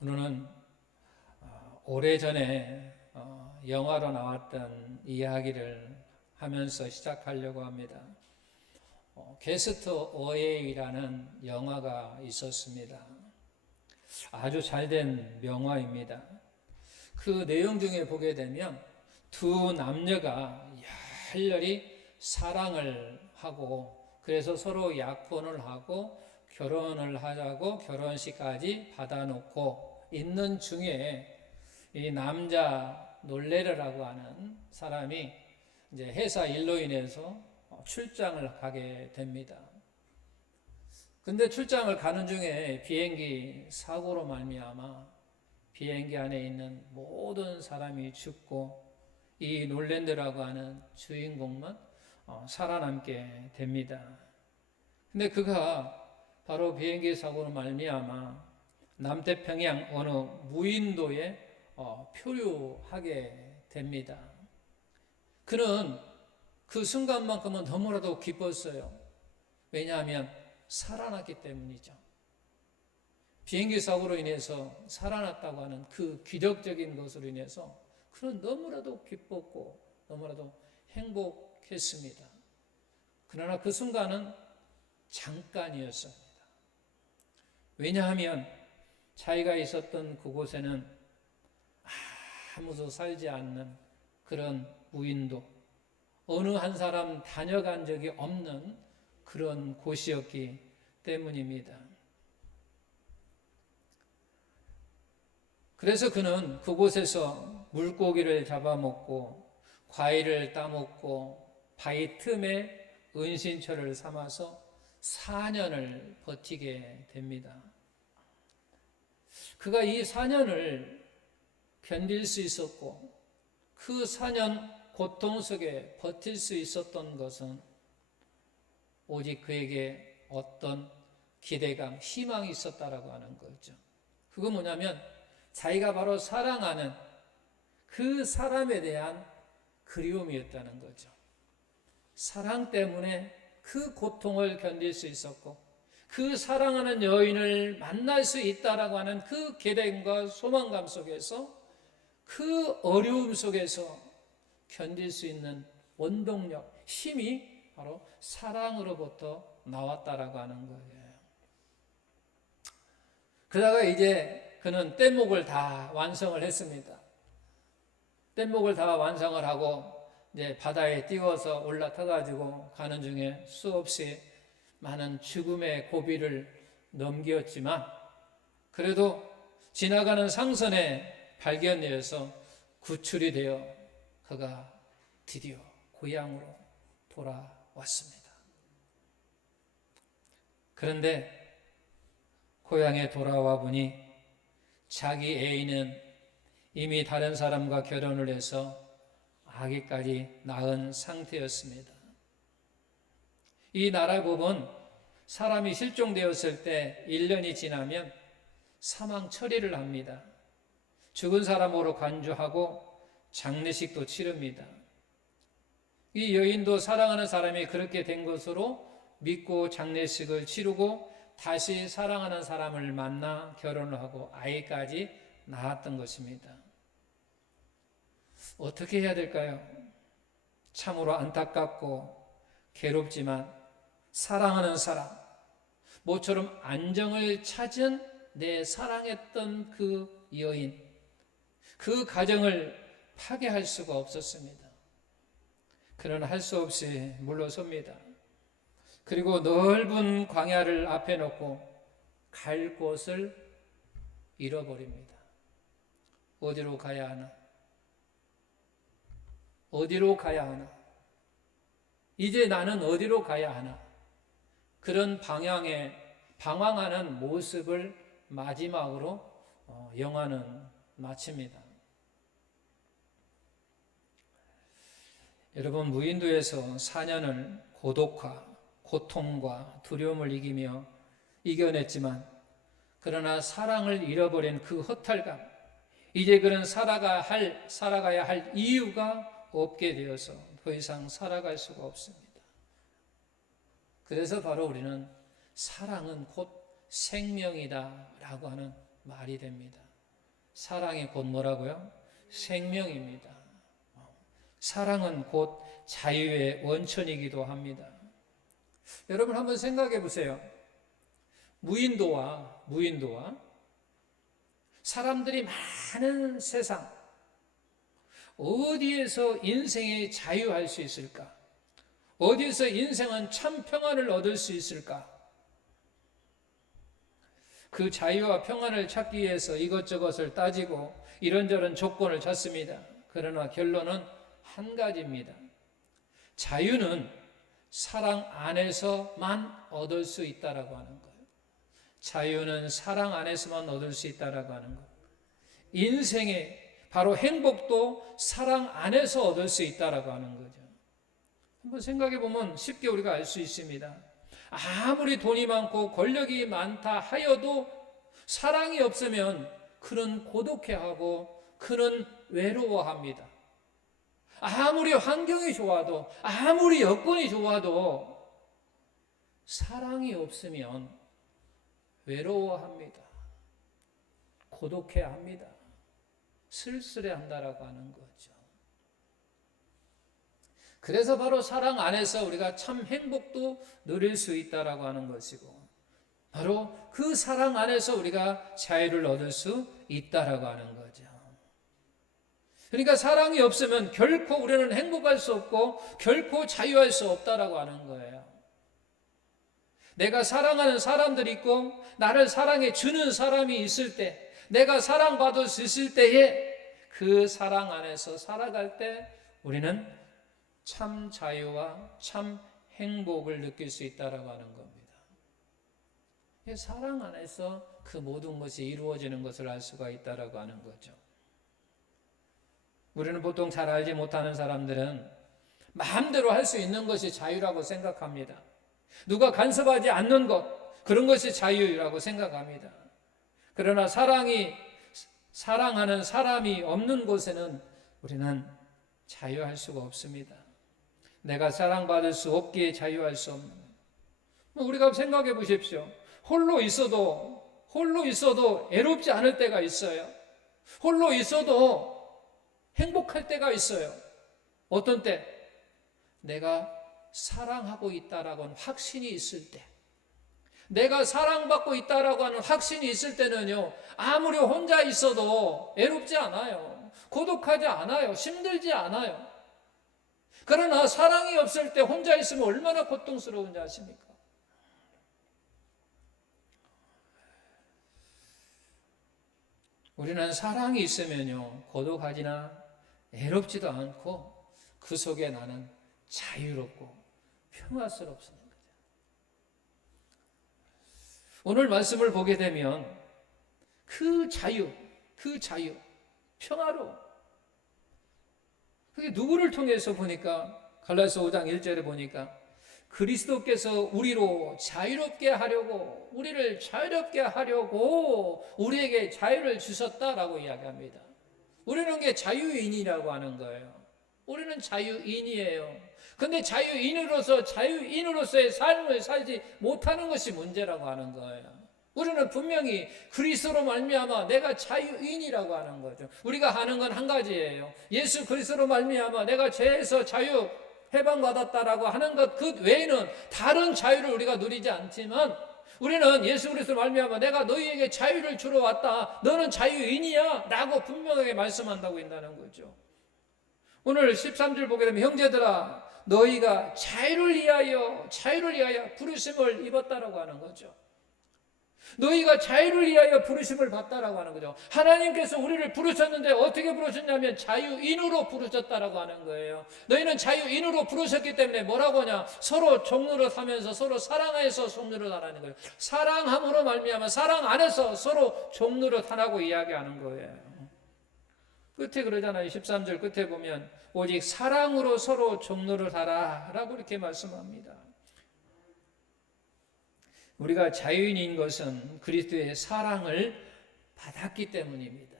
오늘은 오래전에 영화로 나왔던 이야기를 하면서 시작하려고 합니다. 게스트 OA라는 영화가 있었습니다. 아주 잘된 명화입니다. 그 내용 중에 보게 되면 두 남녀가 열렬히 사랑을 하고 그래서 서로 약혼을 하고 결혼을 하자고 결혼식까지 받아놓고 있는 중에 이 남자 놀레르라고 하는 사람이 이제 회사 일로 인해서 출장을 가게 됩니다. 근데 출장을 가는 중에 비행기 사고로 말미암아 비행기 안에 있는 모든 사람이 죽고 이 놀랜드라고 하는 주인공만 살아남게 됩니다. 근데 그가 바로 비행기 사고로 말미암아 남태평양 어느 무인도에 표류하게 됩니다. 그는 그 순간만큼은 너무나도 기뻤어요. 왜냐하면 살아났기 때문이죠. 비행기 사고로 인해서 살아났다고 하는 그 기적적인 것으로 인해서 그는 너무나도 기뻤고 너무나도 행복했습니다. 그러나 그 순간은 잠깐이었습니다. 왜냐하면 자기가 있었던 그곳에는 아무도 살지 않는 그런 무인도, 어느 한 사람 다녀간 적이 없는 그런 곳이었기 때문입니다. 그래서 그는 그곳에서 물고기를 잡아먹고 과일을 따먹고 바위 틈에 은신처를 삼아서 4년을 버티게 됩니다. 그가 이 4년을 견딜 수 있었고 그 4년 고통 속에 버틸 수 있었던 것은 오직 그에게 어떤 기대감, 희망이 있었다라고 하는 거죠. 그건 뭐냐면 자기가 바로 사랑하는 그 사람에 대한 그리움이었다는 거죠. 사랑 때문에 그 고통을 견딜 수 있었고 그 사랑하는 여인을 만날 수 있다라고 하는 그 기대감과 소망감 속에서 그 어려움 속에서 견딜 수 있는 원동력, 힘이 바로 사랑으로부터 나왔다라고 하는 거예요. 그러다가 이제 그는 뗏목을 다 완성을 했습니다. 뗏목을 다 완성을 하고 이제 바다에 띄워서 올라타가지고 가는 중에 수없이 많은 죽음의 고비를 넘겼지만 그래도 지나가는 상선에 발견되어서 구출이 되어 그가 드디어 고향으로 돌아왔습니다. 그런데 고향에 돌아와 보니 자기 애인은 이미 다른 사람과 결혼을 해서 아기까지 낳은 상태였습니다. 이 나라 법은 사람이 실종되었을 때 1년이 지나면 사망 처리를 합니다. 죽은 사람으로 간주하고 장례식도 치릅니다. 이 여인도 사랑하는 사람이 그렇게 된 것으로 믿고 장례식을 치르고 다시 사랑하는 사람을 만나 결혼을 하고 아이까지 낳았던 것입니다. 어떻게 해야 될까요? 참으로 안타깝고 괴롭지만 사랑하는 사람, 모처럼 안정을 찾은 내 사랑했던 그 여인, 그 가정을 파괴할 수가 없었습니다. 그러나 할 수 없이 물러섭니다. 그리고 넓은 광야를 앞에 놓고 갈 곳을 잃어버립니다. 어디로 가야 하나? 어디로 가야 하나? 이제 나는 어디로 가야 하나? 그런 방향에 방황하는 모습을 마지막으로 영화는 마칩니다. 여러분, 무인도에서 4년을 고독과 고통과 두려움을 이겨냈지만 그러나 사랑을 잃어버린 그 허탈감, 이제 그는 살아가야 할 이유가 없게 되어서 더 이상 살아갈 수가 없습니다. 그래서 바로 우리는 사랑은 곧 생명이다 라고 하는 말이 됩니다. 사랑이 곧 뭐라고요? 생명입니다. 사랑은 곧 자유의 원천이기도 합니다. 여러분 한번 생각해 보세요. 무인도와 사람들이 많은 세상, 어디에서 인생에 자유할 수 있을까? 어디에서 인생은 참 평안을 얻을 수 있을까? 그 자유와 평안을 찾기 위해서 이것저것을 따지고 이런저런 조건을 찾습니다. 그러나 결론은 한 가지입니다. 자유는 사랑 안에서만 얻을 수 있다라고 하는 거예요. 자유는 사랑 안에서만 얻을 수 있다라고 하는 거예요. 인생의 바로 행복도 사랑 안에서 얻을 수 있다라고 하는 거죠. 한번 생각해 보면 쉽게 우리가 알 수 있습니다. 아무리 돈이 많고 권력이 많다 하여도 사랑이 없으면 그는 고독해하고 그는 외로워합니다. 아무리 환경이 좋아도 아무리 여건이 좋아도 사랑이 없으면 외로워합니다. 고독해합니다. 쓸쓸해한다라고 하는 거죠. 그래서 바로 사랑 안에서 우리가 참 행복도 누릴 수 있다라고 하는 것이고, 바로 그 사랑 안에서 우리가 자유를 얻을 수 있다라고 하는 거죠. 그러니까 사랑이 없으면 결코 우리는 행복할 수 없고 결코 자유할 수 없다라고 하는 거예요. 내가 사랑하는 사람들이 있고 나를 사랑해 주는 사람이 있을 때, 내가 사랑받을 수 있을 때에 그 사랑 안에서 살아갈 때 우리는 참 자유와 참 행복을 느낄 수 있다라고 하는 겁니다. 사랑 안에서 그 모든 것이 이루어지는 것을 알 수가 있다라고 하는 거죠. 우리는 보통 잘 알지 못하는 사람들은 마음대로 할 수 있는 것이 자유라고 생각합니다. 누가 간섭하지 않는 것, 그런 것이 자유라고 생각합니다. 그러나 사랑하는 사람이 없는 곳에는 우리는 자유할 수가 없습니다. 내가 사랑받을 수 없기에 자유할 수 없는, 우리가 생각해 보십시오. 홀로 있어도 애롭지 않을 때가 있어요. 홀로 있어도 행복할 때가 있어요. 어떤 때? 내가 사랑하고 있다라고 하는 확신이 있을 때, 내가 사랑받고 있다라고 하는 확신이 있을 때는요, 아무리 혼자 있어도 애롭지 않아요. 고독하지 않아요. 힘들지 않아요. 그러나 사랑이 없을 때 혼자 있으면 얼마나 고통스러운지 아십니까? 우리는 사랑이 있으면요, 고독하지나 애롭지도 않고 그 속에 나는 자유롭고 평화스럽습니다. 오늘 말씀을 보게 되면 그 자유, 평화로, 그게 누구를 통해서 보니까 갈라디아서 5장 1절에 보니까 그리스도께서 우리로 자유롭게 하려고, 우리를 자유롭게 하려고 우리에게 자유를 주셨다라고 이야기합니다. 우리는 게 자유인이라고 하는 거예요. 우리는 자유인이에요. 근데 자유인으로서의 삶을 살지 못하는 것이 문제라고 하는 거예요. 우리는 분명히 그리스도로 말미암아 내가 자유인이라고 하는 거죠. 우리가 하는 건 한 가지예요. 예수 그리스도로 말미암아 내가 죄에서 자유 해방받았다라고 하는 것, 그 외에는 다른 자유를 우리가 누리지 않지만, 우리는 예수 그리스도로 말미암아 내가 너희에게 자유를 주러 왔다, 너는 자유인이야 라고 분명하게 말씀한다고 한다는 거죠. 오늘 13절 보게 되면 형제들아 너희가 자유를 위하여 부르심을 입었다라고 하는 거죠. 너희가 자유를 위하여 부르심을 받다라고 하는 거죠. 하나님께서 우리를 부르셨는데 어떻게 부르셨냐면 자유인으로 부르셨다라고 하는 거예요. 너희는 자유인으로 부르셨기 때문에 뭐라고 하냐? 서로 종노릇 하면서 서로 사랑해서 종노릇 하라는 거예요. 사랑함으로 말미암아 사랑 안에서 서로 종노릇 하라고 이야기하는 거예요. 끝에 그러잖아요. 13절 끝에 보면 오직 사랑으로 서로 종노릇 하라 라고 이렇게 말씀합니다. 우리가 자유인인 것은 그리스도의 사랑을 받았기 때문입니다.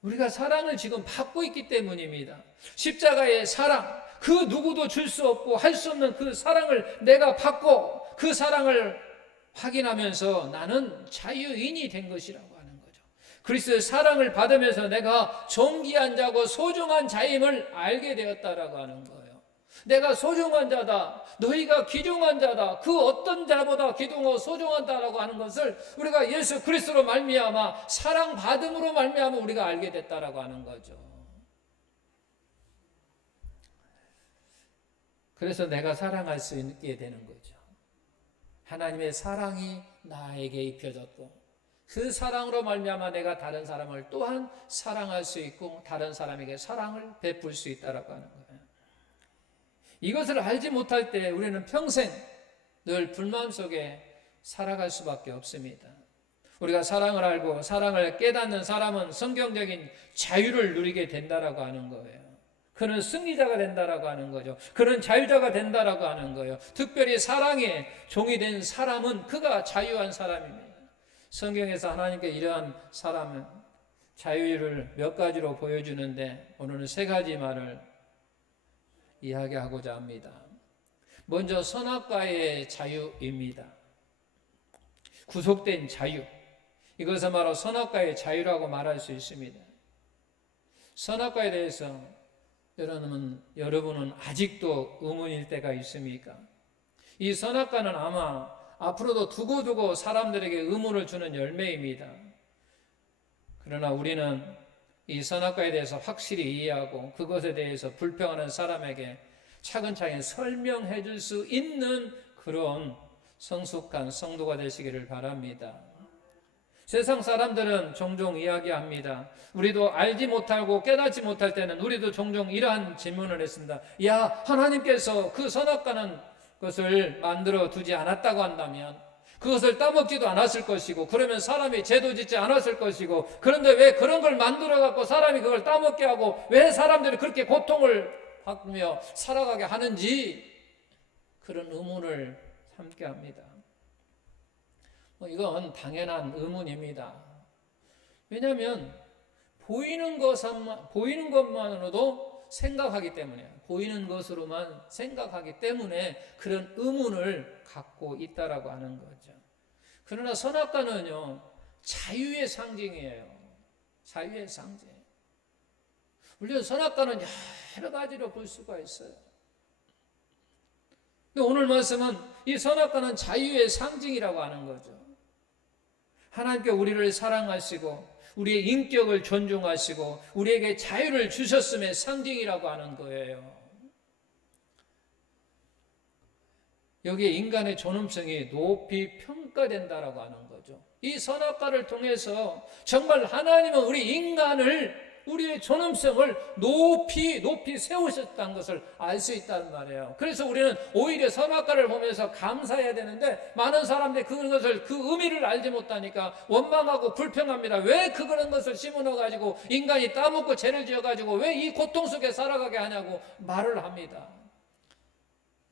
우리가 사랑을 지금 받고 있기 때문입니다. 십자가의 사랑, 그 누구도 줄 수 없고 할 수 없는 그 사랑을 내가 받고 그 사랑을 확인하면서 나는 자유인이 된 것이라고 하는 거예요. 그리스도의 사랑을 받으면서 내가 존귀한 자고 소중한 자임을 알게 되었다라고 하는 거예요. 내가 소중한 자다, 너희가 귀중한 자다, 그 어떤 자보다 귀중하고 소중하다라고 하는 것을 우리가 예수 그리스도로 말미암아 사랑받음으로 말미암아 우리가 알게 됐다라고 하는 거죠. 그래서 내가 사랑할 수 있게 되는 거죠. 하나님의 사랑이 나에게 입혀졌고 그 사랑으로 말미암아 내가 다른 사람을 또한 사랑할 수 있고 다른 사람에게 사랑을 베풀 수 있다라고 하는 거예요. 이것을 알지 못할 때 우리는 평생 늘 불만 속에 살아갈 수밖에 없습니다. 우리가 사랑을 알고 사랑을 깨닫는 사람은 성경적인 자유를 누리게 된다라고 하는 거예요. 그는 승리자가 된다라고 하는 거죠. 그는 자유자가 된다라고 하는 거예요. 특별히 사랑의 종이 된 사람은 그가 자유한 사람입니다. 성경에서 하나님께 이러한 사람은 자유를 몇 가지로 보여주는데 오늘은 세 가지 말을 이야기하고자 합니다. 먼저 선악과의 자유입니다. 구속된 자유. 이것은 바로 선악과의 자유라고 말할 수 있습니다. 선악과에 대해서 여러분은 아직도 의문일 때가 있습니까? 이 선악과는 아마 앞으로도 두고두고 사람들에게 의문을 주는 열매입니다. 그러나 우리는 이 선악과에 대해서 확실히 이해하고 그것에 대해서 불평하는 사람에게 차근차근 설명해 줄 수 있는 그런 성숙한 성도가 되시기를 바랍니다. 세상 사람들은 종종 이야기합니다. 우리도 알지 못하고 깨닫지 못할 때는 우리도 종종 이러한 질문을 했습니다. 야, 하나님께서 그 선악과는 것을 만들어 두지 않았다고 한다면 그것을 따먹지도 않았을 것이고 그러면 사람이 죄도 짓지 않았을 것이고 그런데 왜 그런 걸 만들어 갖고 사람이 그걸 따먹게 하고 왜 사람들이 그렇게 고통을 받으며 살아가게 하는지 그런 의문을 삼게 합니다. 이건 당연한 의문입니다. 왜냐하면 보이는 것만으로도 생각하기 때문에 보이는 것으로만 생각하기 때문에 그런 의문을 갖고 있다라고 하는 거죠. 그러나 선악과는요 자유의 상징이에요. 자유의 상징. 물론 선악과는 여러 가지로 볼 수가 있어요. 근데 오늘 말씀은 이 선악과는 자유의 상징이라고 하는 거죠. 하나님께 우리를 사랑하시고 우리의 인격을 존중하시고 우리에게 자유를 주셨음의 상징이라고 하는 거예요. 여기에 인간의 존엄성이 높이 평가된다라고 하는 거죠. 이 선악과를 통해서 정말 하나님은 우리 인간을 우리의 존엄성을 높이 세우셨다는 것을 알 수 있다는 말이에요. 그래서 우리는 오히려 선악과를 보면서 감사해야 되는데 많은 사람들이 그것을 그 의미를 알지 못하니까 원망하고 불평합니다. 왜 그런 것을 심어넣어가지고 인간이 따먹고 죄를 지어가지고 왜 이 고통 속에 살아가게 하냐고 말을 합니다.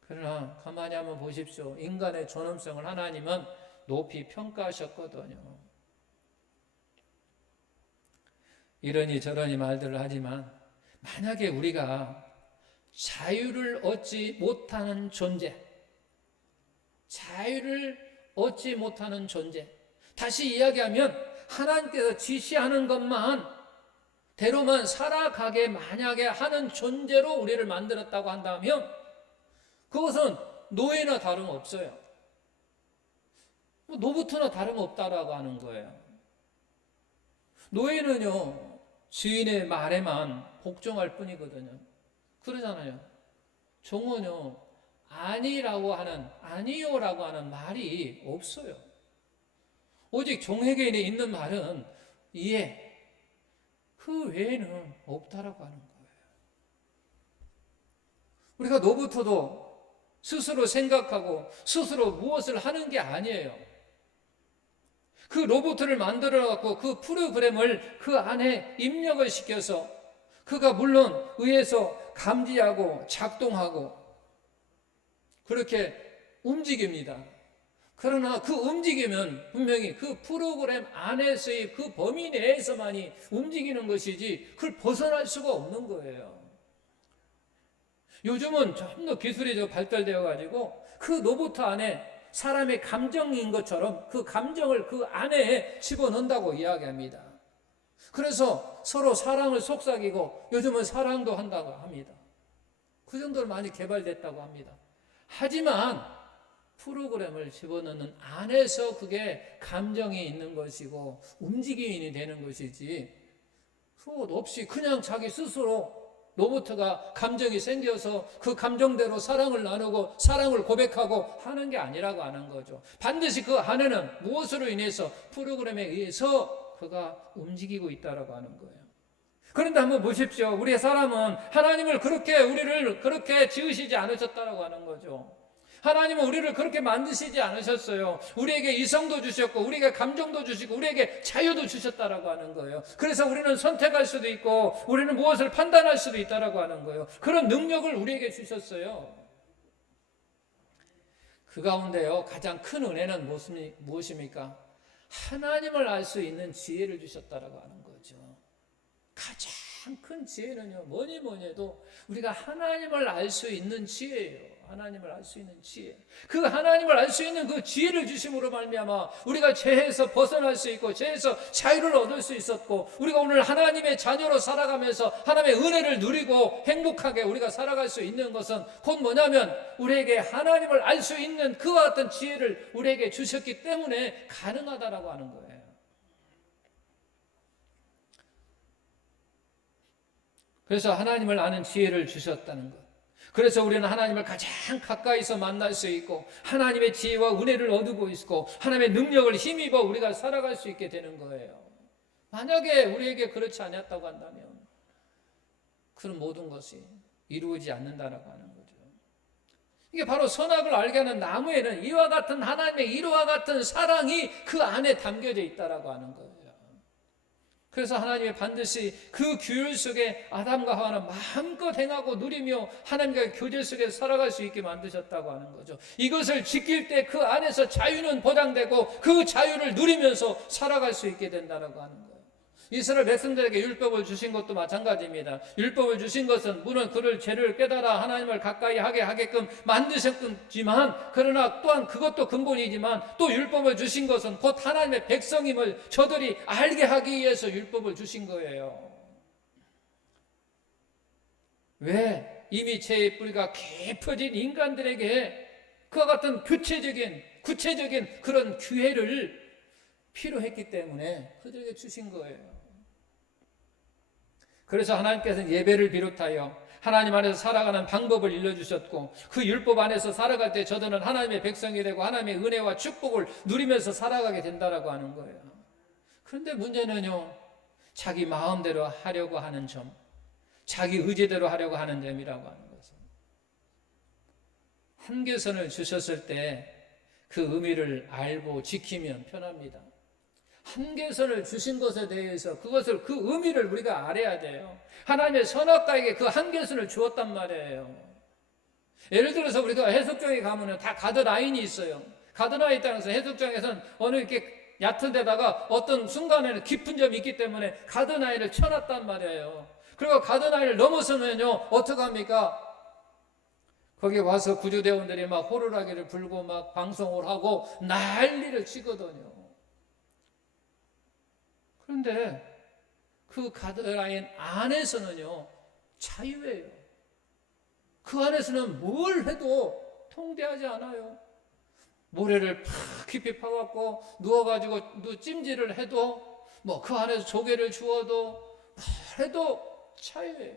그러나 가만히 한번 보십시오. 인간의 존엄성을 하나님은 높이 평가하셨거든요. 이러니 저러니 말들을 하지만 만약에 우리가 자유를 얻지 못하는 존재, 다시 이야기하면 하나님께서 지시하는 것만 대로만 살아가게 만약에 하는 존재로 우리를 만들었다고 한다면 그것은 노예나 다름없어요. 노부트나 다름없다라고 하는 거예요. 노예는요 주인의 말에만 복종할 뿐이거든요. 그러잖아요. 종은요 아니요라고 하는 말이 없어요. 오직 종에게 있는 말은 이해, 그 외에는 없다라고 하는 거예요. 우리가 노부터도 스스로 생각하고 스스로 무엇을 하는 게 아니에요. 그 로봇을 만들어 갖고 그 프로그램을 그 안에 입력을 시켜서 그가 물론 의해서 감지하고 작동하고 그렇게 움직입니다. 그러나 그 움직임은 분명히 그 프로그램 안에서의 그 범위 내에서만이 움직이는 것이지 그걸 벗어날 수가 없는 거예요. 요즘은 좀 더 기술이 발달되어 가지고 그 로봇 안에 사람의 감정인 것처럼 그 감정을 그 안에 집어넣는다고 이야기합니다. 그래서 서로 사랑을 속삭이고 요즘은 사랑도 한다고 합니다. 그 정도로 많이 개발됐다고 합니다. 하지만 프로그램을 집어넣는 안에서 그게 감정이 있는 것이고 움직임이 되는 것이지 그것 없이 그냥 자기 스스로 로봇가 감정이 생겨서 그 감정대로 사랑을 나누고 사랑을 고백하고 하는 게 아니라고 하는 거죠. 반드시 그 안에는 무엇으로 인해서 프로그램에 의해서 그가 움직이고 있다라고 하는 거예요. 그런데 한번 보십시오. 우리의 사람은 하나님을 우리를 그렇게 지으시지 않으셨다라고 하는 거죠. 하나님은 우리를 그렇게 만드시지 않으셨어요. 우리에게 이성도 주셨고 우리에게 감정도 주시고 우리에게 자유도 주셨다라고 하는 거예요. 그래서 우리는 선택할 수도 있고 우리는 무엇을 판단할 수도 있다라고 하는 거예요. 그런 능력을 우리에게 주셨어요. 그 가운데요 가장 큰 은혜는 무엇입니까? 하나님을 알 수 있는 지혜를 주셨다라고 하는 거죠. 가장 큰 지혜는요 뭐니 해도 우리가 하나님을 알 수 있는 지혜예요. 하나님을 알 수 있는 지혜. 그 하나님을 알 수 있는 그 지혜를 주심으로 말미암아 우리가 죄에서 벗어날 수 있고 죄에서 자유를 얻을 수 있었고 우리가 오늘 하나님의 자녀로 살아가면서 하나님의 은혜를 누리고 행복하게 우리가 살아갈 수 있는 것은 곧 뭐냐면 우리에게 하나님을 알 수 있는 그와 같은 지혜를 우리에게 주셨기 때문에 가능하다라고 하는 거예요. 그래서 하나님을 아는 지혜를 주셨다는 것. 그래서 우리는 하나님을 가장 가까이서 만날 수 있고 하나님의 지혜와 은혜를 얻고 있고 하나님의 능력을 힘입어 우리가 살아갈 수 있게 되는 거예요. 만약에 우리에게 그렇지 않았다고 한다면 그런 모든 것이 이루어지지 않는다라고 하는 거죠. 이게 바로 선악을 알게 하는 나무에는 이와 같은 하나님의 이와 같은 사랑이 그 안에 담겨져 있다라고 하는 거예요. 그래서 하나님이 반드시 그 규율 속에 아담과 하와는 마음껏 행하고 누리며 하나님과의 교제 속에 살아갈 수 있게 만드셨다고 하는 거죠. 이것을 지킬 때 그 안에서 자유는 보장되고 그 자유를 누리면서 살아갈 수 있게 된다고 하는 거예요. 이스라엘 백성들에게 율법을 주신 것도 마찬가지입니다. 율법을 주신 것은 물론 그를 죄를 깨달아 하나님을 가까이 하게 하게끔 만드셨지만 그러나 또한 그것도 근본이지만 또 율법을 주신 것은 곧 하나님의 백성임을 저들이 알게 하기 위해서 율법을 주신 거예요. 왜? 이미 죄의 뿌리가 깊어진 인간들에게 그와 같은 구체적인 그런 기회를 필요했기 때문에 그들에게 주신 거예요. 그래서 하나님께서는 예배를 비롯하여 하나님 안에서 살아가는 방법을 일러주셨고 그 율법 안에서 살아갈 때 저들은 하나님의 백성이 되고 하나님의 은혜와 축복을 누리면서 살아가게 된다라고 하는 거예요. 그런데 문제는요 자기 마음대로 하려고 하는 점, 자기 의지대로 하려고 하는 점이라고 하는 것은 한계선을 주셨을 때 그 의미를 알고 지키면 편합니다. 한계선을 주신 것에 대해서 그 의미를 우리가 알아야 돼요. 하나님의 선악과에게 그 한계선을 주었단 말이에요. 예를 들어서 우리가 해수욕장에 가면 다 가드라인이 있어요. 가드라인이 있다는 것은 해수욕장에서는 어느 이렇게 얕은 데다가 어떤 순간에는 깊은 점이 있기 때문에 가드라인을 쳐놨단 말이에요. 그리고 가드라인을 넘어서면요 어떻게 합니까? 거기 와서 구조대원들이 막 호루라기를 불고 막 방송을 하고 난리를 치거든요. 그런데 그 가드라인 안에서는요 자유예요. 그 안에서는 뭘 해도 통제하지 않아요. 모래를 깊이 파갖고 누워가지고 찜질을 해도 뭐 그 안에서 조개를 주워도 뭘 해도 자유예요.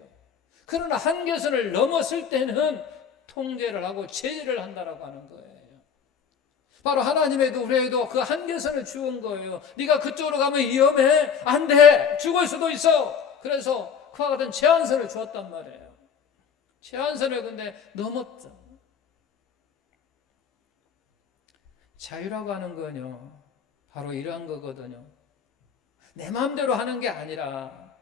그러나 한계선을 넘었을 때는 통제를 하고 제재를 한다라고 하는 거예요. 바로 하나님에도 우리에게도 그 한계선을 주은 거예요. 네가 그쪽으로 가면 위험해. 안 돼. 죽을 수도 있어. 그래서 그와 같은 제한선을 주었단 말이에요. 제한선을 근데 넘었죠. 자유라고 하는 건요 바로 이러한 거거든요. 내 마음대로 하는 게 아니라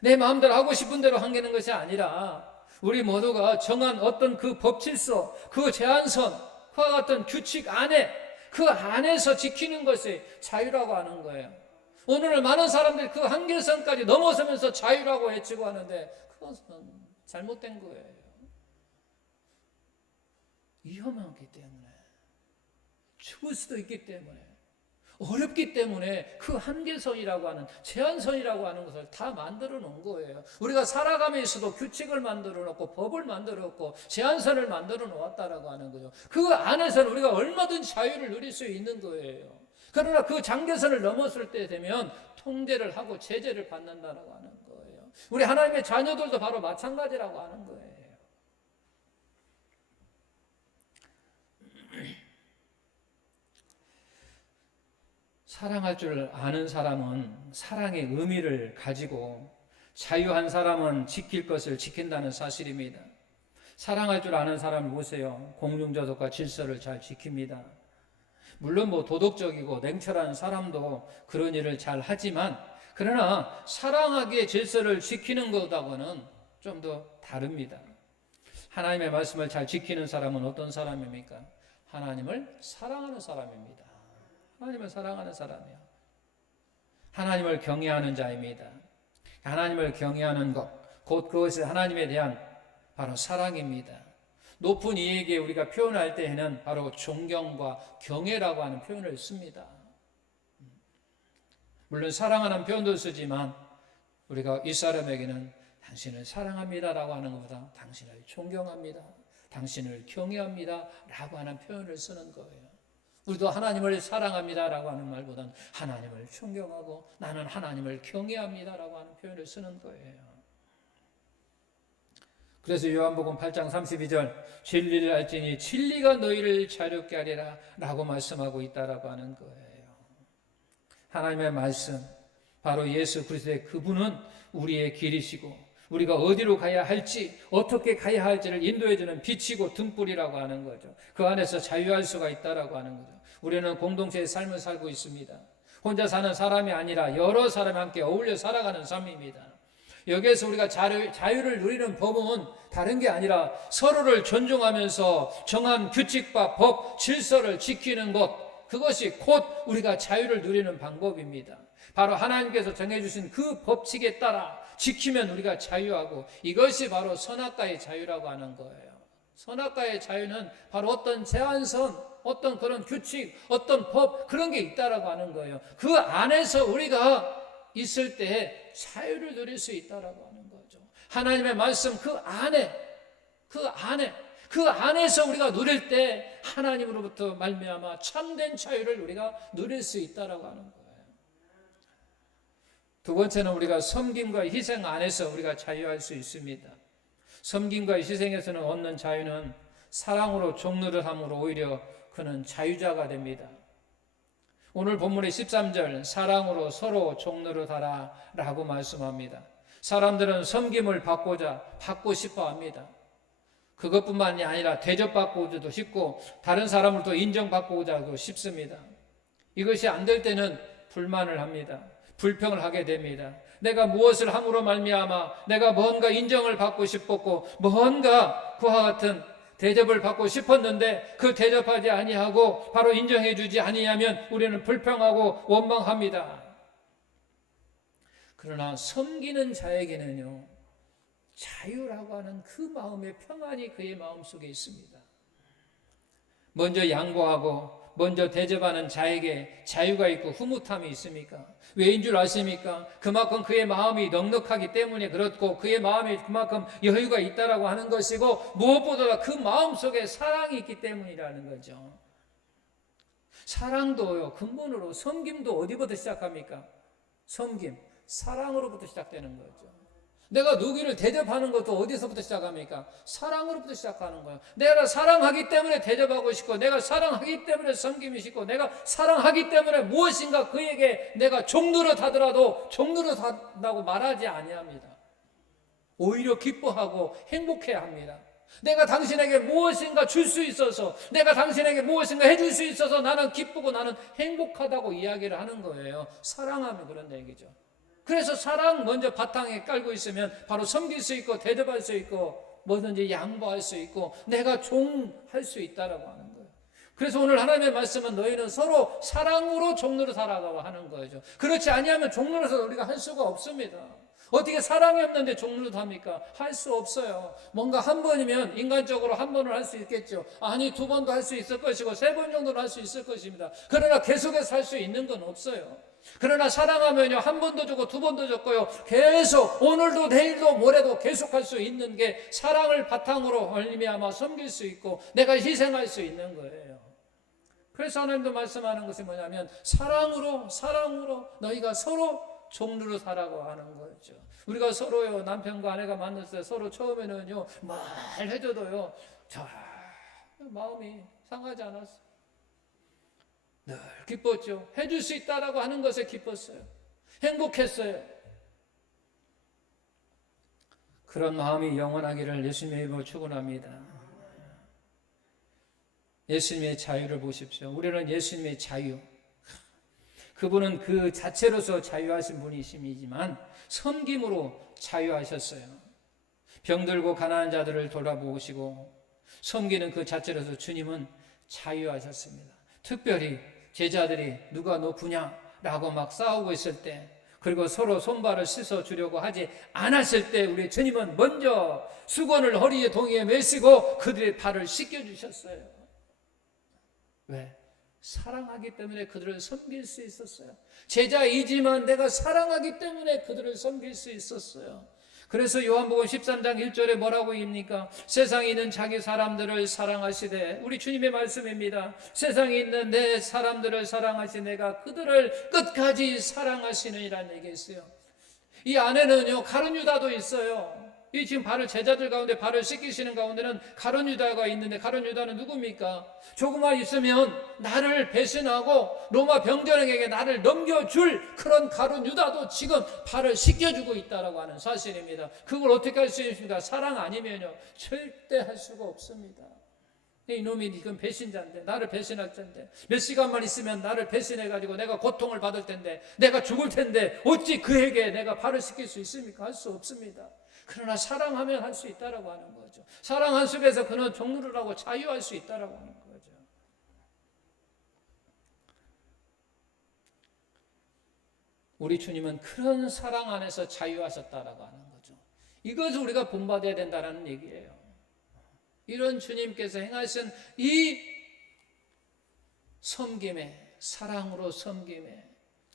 내 마음대로 하고 싶은 대로 하는 것이 아니라 우리 모두가 정한 어떤 그 법질서, 그 제한선, 그와 같은 규칙 안에 그 안에서 지키는 것이 자유라고 하는 거예요. 오늘은 많은 사람들이 그 한계선까지 넘어서면서 자유라고 외치고 하는데 그것은 잘못된 거예요. 위험하기 때문에 죽을 수도 있기 때문에 어렵기 때문에 그 한계선이라고 하는, 제한선이라고 하는 것을 다 만들어 놓은 거예요. 우리가 살아가면서도 규칙을 만들어 놓고 법을 만들어 놓고 제한선을 만들어 놓았다라고 하는 거죠. 그 안에서는 우리가 얼마든지 자유를 누릴 수 있는 거예요. 그러나 그 장대선을 넘었을 때 되면 통제를 하고 제재를 받는다라고 하는 거예요. 우리 하나님의 자녀들도 바로 마찬가지라고 하는 거예요. 사랑할 줄 아는 사람은 사랑의 의미를 가지고, 자유한 사람은 지킬 것을 지킨다는 사실입니다. 사랑할 줄 아는 사람을 보세요. 공중도덕과 질서를 잘 지킵니다. 물론 도덕적이고 냉철한 사람도 그런 일을 잘 하지만, 그러나 사랑하기에 질서를 지키는 것하고는 좀 더 다릅니다. 하나님의 말씀을 잘 지키는 사람은 어떤 사람입니까? 하나님을 사랑하는 사람입니다. 하나님을 사랑하는 사람이요. 하나님을 경외하는 자입니다. 하나님을 경외하는 것, 곧 그것이 하나님에 대한 바로 사랑입니다. 높은 이에게 우리가 표현할 때에는 바로 존경과 경외라고 하는 표현을 씁니다. 물론 사랑하는 표현도 쓰지만 우리가 이 사람에게는 당신을 사랑합니다라고 하는 것보다 당신을 존경합니다, 당신을 경외합니다 라고 하는 표현을 쓰는 거예요. 우리도 하나님을 사랑합니다라고 하는 말보다는 하나님을 존경하고 나는 하나님을 경외합니다라고 하는 표현을 쓰는 거예요. 그래서 요한복음 8장 32절 진리를 알지니 진리가 너희를 자유롭게 하리라 라고 말씀하고 있다라고 하는 거예요. 하나님의 말씀, 바로 예수 그리스도의 그분은 우리의 길이시고 우리가 어디로 가야 할지, 어떻게 가야 할지를 인도해주는 빛이고 등불이라고 하는 거죠. 그 안에서 자유할 수가 있다라고 하는 거죠. 우리는 공동체의 삶을 살고 있습니다. 혼자 사는 사람이 아니라 여러 사람이 함께 어울려 살아가는 삶입니다. 여기에서 우리가 자유를 누리는 법은 다른 게 아니라 서로를 존중하면서 정한 규칙과 법, 질서를 지키는 것, 그것이 곧 우리가 자유를 누리는 방법입니다. 바로 하나님께서 정해주신 그 법칙에 따라 지키면 우리가 자유하고, 이것이 바로 선악과의 자유라고 하는 거예요. 선악과의 자유는 바로 어떤 제한선, 어떤 그런 규칙, 어떤 법, 그런 게 있다라고 하는 거예요. 그 안에서 우리가 있을 때 자유를 누릴 수 있다라고 하는 거죠. 하나님의 말씀 그 안에서 우리가 누릴 때 하나님으로부터 말미암아 참된 자유를 우리가 누릴 수 있다라고 하는 거예요. 두 번째는 우리가 섬김과 희생 안에서 우리가 자유할 수 있습니다. 섬김과 희생에서는 얻는 자유는 사랑으로 종로를 함으로 오히려 그는 자유자가 됩니다. 오늘 본문의 13절 사랑으로 서로 종로를 하라 라고 말씀합니다. 사람들은 섬김을 받고 싶어 합니다. 그것뿐만이 아니라 대접받고도 싶고 다른 사람을 또 인정받고도 싶습니다. 이것이 안 될 때는 불만을 합니다. 불평을 하게 됩니다. 내가 무엇을 함으로 말미암아 내가 뭔가 인정을 받고 싶었고 뭔가 그와 같은 대접을 받고 싶었는데 그 대접하지 아니하고 바로 인정해 주지 아니하면 우리는 불평하고 원망합니다. 그러나 섬기는 자에게는요, 자유라고 하는 그 마음의 평안이 그의 마음속에 있습니다. 먼저 양보하고 먼저 대접하는 자에게 자유가 있고 흐뭇함이 있습니까? 왜인 줄 아십니까? 그만큼 그의 마음이 넉넉하기 때문에 그렇고 그의 마음에 그만큼 여유가 있다라고 하는 것이고 무엇보다 그 마음속에 사랑이 있기 때문이라는 거죠. 사랑도요, 근본으로 섬김도 어디부터 시작합니까? 섬김, 사랑으로부터 시작되는 거죠. 내가 누구를 대접하는 것도 어디서부터 시작합니까? 사랑으로부터 시작하는 거예요. 내가 사랑하기 때문에 대접하고 싶고, 내가 사랑하기 때문에 섬김이 싶고, 내가 사랑하기 때문에 무엇인가 그에게 내가 종노릇하더라도 종노릇한다고 말하지 아니합니다. 오히려 기뻐하고 행복해야 합니다. 내가 당신에게 무엇인가 줄 수 있어서, 내가 당신에게 무엇인가 해줄 수 있어서 나는 기쁘고 나는 행복하다고 이야기를 하는 거예요. 사랑하면 그런 얘기죠. 그래서 사랑 먼저 바탕에 깔고 있으면 바로 섬길 수 있고 대접할 수 있고 뭐든지 양보할 수 있고 내가 종할 수 있다라고 하는 거예요. 그래서 오늘 하나님의 말씀은 너희는 서로 사랑으로 종로로 살아가고 하는 거죠. 그렇지 아니하면 종로로서 우리가 할 수가 없습니다. 어떻게 사랑이 없는데 종로도 합니까? 할 수 없어요. 뭔가 한 번이면 인간적으로 한 번을 할 수 있겠죠. 아니 2번도 할 수 있을 것이고 3번 정도는 할 수 있을 것입니다. 그러나 계속해서 할 수 있는 건 없어요. 그러나 사랑하면요, 한 번도 줬고 2번도 줬고요, 계속 오늘도 내일도 모레도 계속 할 수 있는 게 사랑을 바탕으로 말미암아 섬길 수 있고 내가 희생할 수 있는 거예요. 그래서 하나님도 말씀하는 것이 뭐냐면 사랑으로 너희가 서로 종류로 살아고 하는 거죠. 우리가 서로요, 남편과 아내가 만났을 때 서로 처음에는요 말해줘도요 자 마음이 상하지 않았어요. 늘 기뻤죠. 해줄 수 있다라고 하는 것에 기뻤어요. 행복했어요. 그런 마음이 영원하기를 예수님의 이름으로 축원합니다. 예수님의 자유를 보십시오. 우리는 예수님의 자유, 그분은 그 자체로서 자유하신 분이심이지만 섬김으로 자유하셨어요. 병들고 가난한 자들을 돌아보시고 섬기는 그 자체로서 주님은 자유하셨습니다. 특별히 제자들이 누가 높으냐라고 막 싸우고 있을 때, 그리고 서로 손발을 씻어 주려고 하지 않았을 때 우리 주님은 먼저 수건을 허리에 동이에 메시고 그들의 발을 씻겨 주셨어요. 왜? 사랑하기 때문에 그들을 섬길 수 있었어요. 제자이지만 내가 사랑하기 때문에 그들을 섬길 수 있었어요. 그래서 요한복음 13장 1절에 뭐라고 입니까? 세상에 있는 자기 사람들을 사랑하시되, 우리 주님의 말씀입니다. 세상에 있는 내 사람들을 사랑하시 내가 그들을 끝까지 사랑하시느니라는 얘기했어요. 이 안에는요 가룟 유다도 있어요. 이 지금 제자들 가운데 발을 씻기시는 가운데는 가룟 유다가 있는데, 가룟 유다는 누굽니까? 조금만 있으면 나를 배신하고 로마 병전에게 나를 넘겨줄 그런 가룟 유다도 지금 발을 씻겨주고 있다라고 하는 사실입니다. 그걸 어떻게 할 수 있습니까? 사랑 아니면요 절대 할 수가 없습니다. 이놈이 지금 배신자인데, 나를 배신할 텐데, 몇 시간만 있으면 나를 배신해가지고 내가 고통을 받을 텐데, 내가 죽을 텐데 어찌 그에게 내가 발을 씻길 수 있습니까? 할 수 없습니다. 그러나 사랑하면 할 수 있다라고 하는 거죠. 사랑한 속에서 그는 종로를 하고 자유할 수 있다라고 하는 거죠. 우리 주님은 그런 사랑 안에서 자유하셨다라고 하는 거죠. 이것을 우리가 본받아야 된다는 얘기예요. 이런 주님께서 행하신 이 섬김에, 사랑으로 섬김에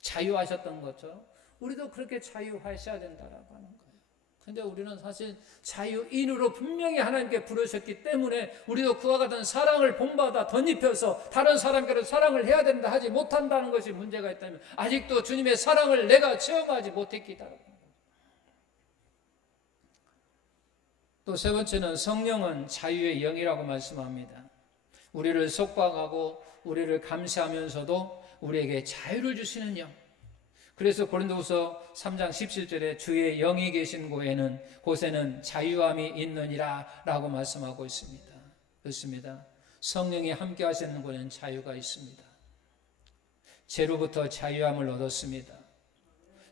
자유하셨던 것처럼 우리도 그렇게 자유하셔야 된다라고 하는 거예요. 근데 우리는 사실 자유인으로 분명히 하나님께 부르셨기 때문에 우리도 그와 같은 사랑을 본받아 덧입혀서 다른 사람께로 사랑을 해야 된다 하지 못한다는 것이 문제가 있다면, 아직도 주님의 사랑을 내가 체험하지 못했기 때문입니다. 또 세 번째는 성령은 자유의 영이라고 말씀합니다. 우리를 속박하고 우리를 감시하면서도 우리에게 자유를 주시는 영. 그래서 고린도후서 3장 17절에 주의 영이 계신 곳에는 자유함이 있느니라 라고 말씀하고 있습니다. 그렇습니다. 성령이 함께 하시는 곳에는 자유가 있습니다. 죄로부터 자유함을 얻었습니다.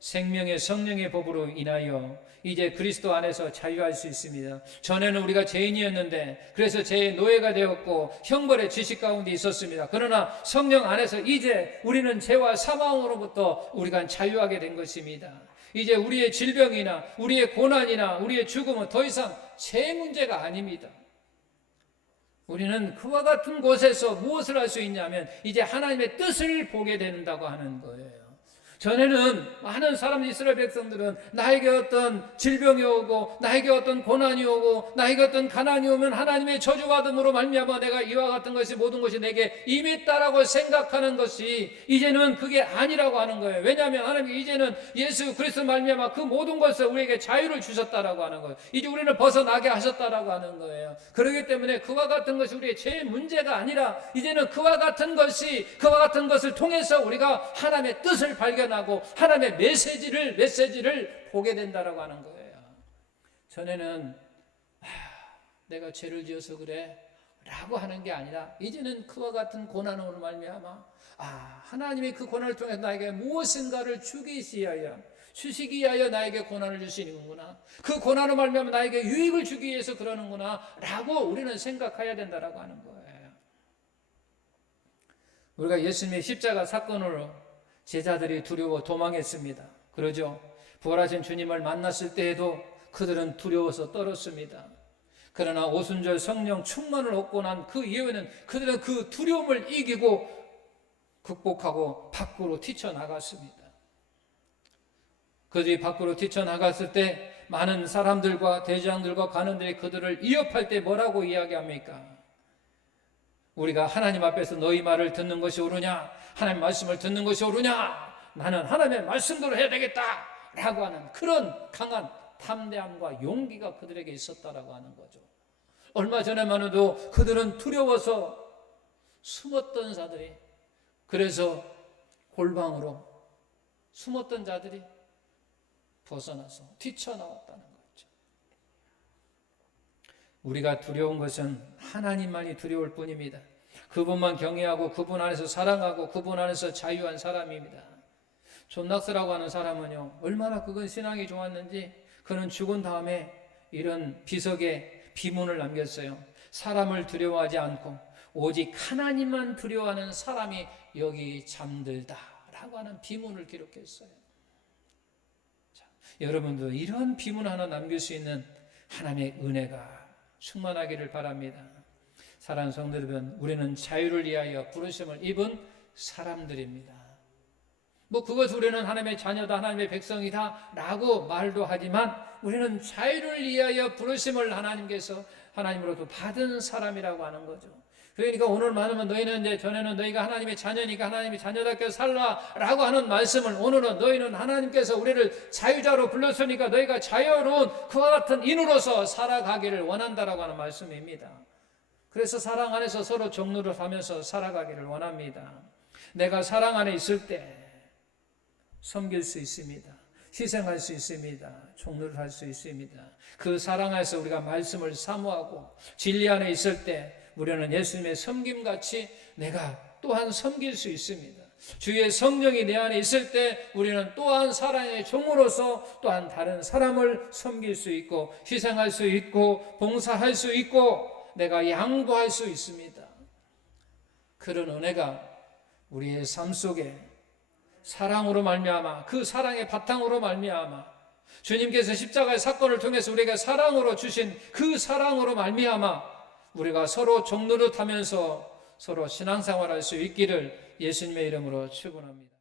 생명의 성령의 법으로 인하여 이제 그리스도 안에서 자유할 수 있습니다. 전에는 우리가 죄인이었는데 그래서 죄의 노예가 되었고 형벌의 지식 가운데 있었습니다. 그러나 성령 안에서 이제 우리는 죄와 사망으로부터 우리가 자유하게 된 것입니다. 이제 우리의 질병이나 우리의 고난이나 우리의 죽음은 더 이상 죄 문제가 아닙니다. 우리는 그와 같은 곳에서 무엇을 할 수 있냐면 이제 하나님의 뜻을 보게 된다고 하는 거예요. 전에는 많은 사람, 이스라엘 백성들은 나에게 어떤 질병이 오고 나에게 어떤 고난이 오고 나에게 어떤 가난이 오면 하나님의 저주받음으로 말미암아 내가 이와 같은 것이 모든 것이 내게 임했다라고 생각하는 것이 이제는 그게 아니라고 하는 거예요. 왜냐하면 하나님이 이제는 예수 그리스도 말미암아 그 모든 것을 우리에게 자유를 주셨다라고 하는 거예요. 이제 우리는 벗어나게 하셨다라고 하는 거예요. 그렇기 때문에 그와 같은 것이 우리의 죄의 문제가 아니라 이제는 그와 같은 것을 통해서 우리가 하나님의 뜻을 발견하고 하나님의 메시지를 보게 된다라고 하는 거예요. 전에는 내가 죄를 지어서 그래 라고 하는 게 아니라 이제는 그와 같은 고난으로 말미암아 하나님이 그 고난을 통해서 나에게 무엇인가를 주시기 위하여 나에게 고난을 주시는구나, 그 고난으로 말미암아 나에게 유익을 주기 위해서 그러는구나 라고 우리는 생각해야 된다라고 하는 거예요. 우리가 예수님의 십자가 사건으로 제자들이 두려워 도망했습니다. 그러죠? 부활하신 주님을 만났을 때에도 그들은 두려워서 떨었습니다. 그러나 오순절 성령 충만을 얻고 난 그 이후에는 그들은 그 두려움을 이기고 극복하고 밖으로 뛰쳐나갔습니다. 그들이 밖으로 뛰쳐나갔을 때 많은 사람들과 대장들과 관원들이 그들을 위협할 때 뭐라고 이야기합니까? 우리가 하나님 앞에서 너희 말을 듣는 것이 옳으냐? 하나님 말씀을 듣는 것이 옳으냐? 나는 하나님의 말씀대로 해야 되겠다 라고 하는 그런 강한 담대함과 용기가 그들에게 있었다라고 하는 거죠. 얼마 전에만 해도 그들은 두려워서 숨었던 자들이, 그래서 골방으로 숨었던 자들이 벗어나서 뛰쳐나왔다는 거죠. 우리가 두려운 것은 하나님만이 두려울 뿐입니다. 그분만 경외하고 그분 안에서 사랑하고 그분 안에서 자유한 사람입니다. 존 낙스라고 하는 사람은요, 얼마나 그건 신앙이 좋았는지 그는 죽은 다음에 이런 비석에 비문을 남겼어요. 사람을 두려워하지 않고 오직 하나님만 두려워하는 사람이 여기 잠들다 라고 하는 비문을 기록했어요. 자, 여러분도 이런 비문 하나 남길 수 있는 하나님의 은혜가 충만하기를 바랍니다. 사랑하는 성도 여러분, 우리는 자유를 위하여 부르심을 입은 사람들입니다. 그것 우리는 하나님의 자녀다, 하나님의 백성이다 라고 말도 하지만 우리는 자유를 위하여 부르심을 하나님으로부터 받은 사람이라고 하는 거죠. 그러니까 오늘 말하면 너희는 전에는 너희가 하나님의 자녀니까 하나님의 자녀답게 살라라고 하는 말씀을 오늘은 너희는 하나님께서 우리를 자유자로 불렀으니까 너희가 자유로운 그와 같은 인으로서 살아가기를 원한다라고 하는 말씀입니다. 그래서 사랑 안에서 서로 종로를 하면서 살아가기를 원합니다. 내가 사랑 안에 있을 때 섬길 수 있습니다. 희생할 수 있습니다. 종로를 할 수 있습니다. 그 사랑 안에서 우리가 말씀을 사모하고 진리 안에 있을 때 우리는 예수님의 섬김같이 내가 또한 섬길 수 있습니다. 주의 성령이 내 안에 있을 때 우리는 또한 사랑의 종으로서 또한 다른 사람을 섬길 수 있고 희생할 수 있고 봉사할 수 있고 내가 양보할 수 있습니다. 그런 은혜가 우리의 삶 속에 사랑으로 말미암아 그 사랑의 바탕으로 말미암아 주님께서 십자가의 사건을 통해서 우리에게 사랑으로 주신 그 사랑으로 말미암아 우리가 서로 종노릇하면서 서로 신앙생활할 수 있기를 예수님의 이름으로 축원합니다.